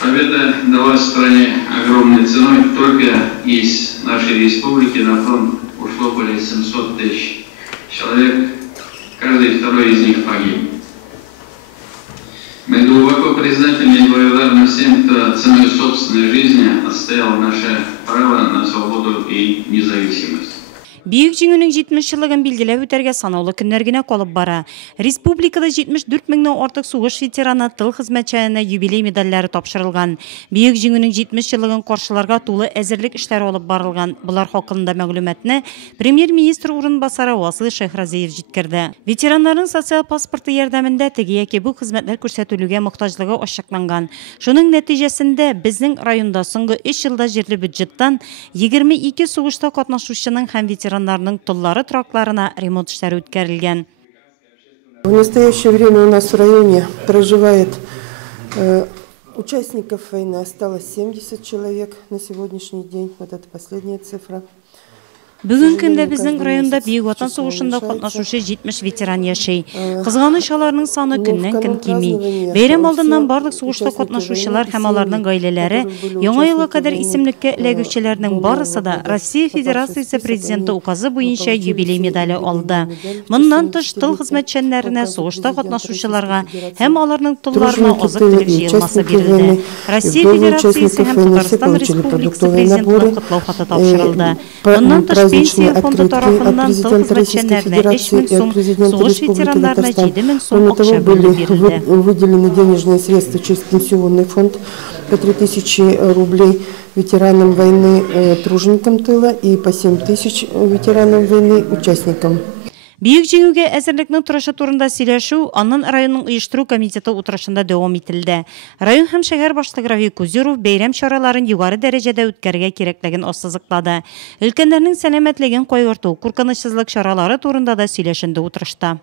Победа далась стране огромной ценой. Только из нашей республики на фронт ушло более 700 тысяч человек. Каждый второй из них погиб. Мы глубоко признательны и благодарны всем, кто ценой собственной жизни отстоял наше право на свободу и независимость. Бүйік жеңінің 70-шылығын белгілеп өтерге санаулы күннергіне қолып бара. Республикада 74 мыңнан артық соғыс ветераны тыл қызметшілеріне юбилей медальдері тапшырылған. Бүйік жеңінің 70-шылығын қаршыларға толы әзірлік іштері олып барылған. Бұлар хақында мәгълүматны премьер-министр орынбасары Васил Шехразиев жеткірді. Ветеранлардың социал паспорты ярдәмендә теге яки бу хезмәтләр күрсәтелүгә мохтаҗлыгы ачыкланган. Шуның нәтиҗәсендә безнең районда соңгы 3 елда җирле бюджеттан 22 сугышта катнашучының һәм ветераннарның тыллары тракларына ремонт эшләре үткәрелгән. В настоящее время у нас в районе проживает участников войны осталось 70 человек на сегодняшний день. Вот это последняя цифра. Бүгін көндә безнең районда Бүйек Ватан сугышында катнашучы 70 ветеран яши. Кызганыч аларның саны көннән-көн кими. Бәйрәм алдыннан барлык сугышта катнашучылар һәм аларның гаиләләре яңа елга кадәр исемлеккә эләгүчеләрнең барысы да Россия Федерациясе президенты указы буенча юбилей медале алды. Моннан тыш тыл хезмәтчәннәренә сугышта катнашучыларга һәм аларның тылларына азык-төлек җыелмасы бирелде. Россия Федерациясе һәм Татарстан Республикасы президентының котлау хаты тапшырылды. Моннан тыш пенсия фонды тарафынан тыл хезмәтчәннәренә 3000 сум, сугыш ветераннарына 7000 сум акча бирелде. Выделены денежные средства через пенсионный фонд по 3000 рублей ветеранам войны, труженикам тыла и по 7000 ветеранам войны, участникам. Бүйек жеңүгә әзерлекнең торышы турында сөйләшү аннан районның оештыру комитеты утырышында дәвам ителде. Район һәм шәһәр башлыгы Равил Кузиров бәйрәм чараларын югары дәрәҗәдә үткәрергә кирәклеген ассызыклады. Өлкәннәрнең сәламәтлеген кайгырту, куркынычсызлык чаралары турында да сөйләшенде утырышта.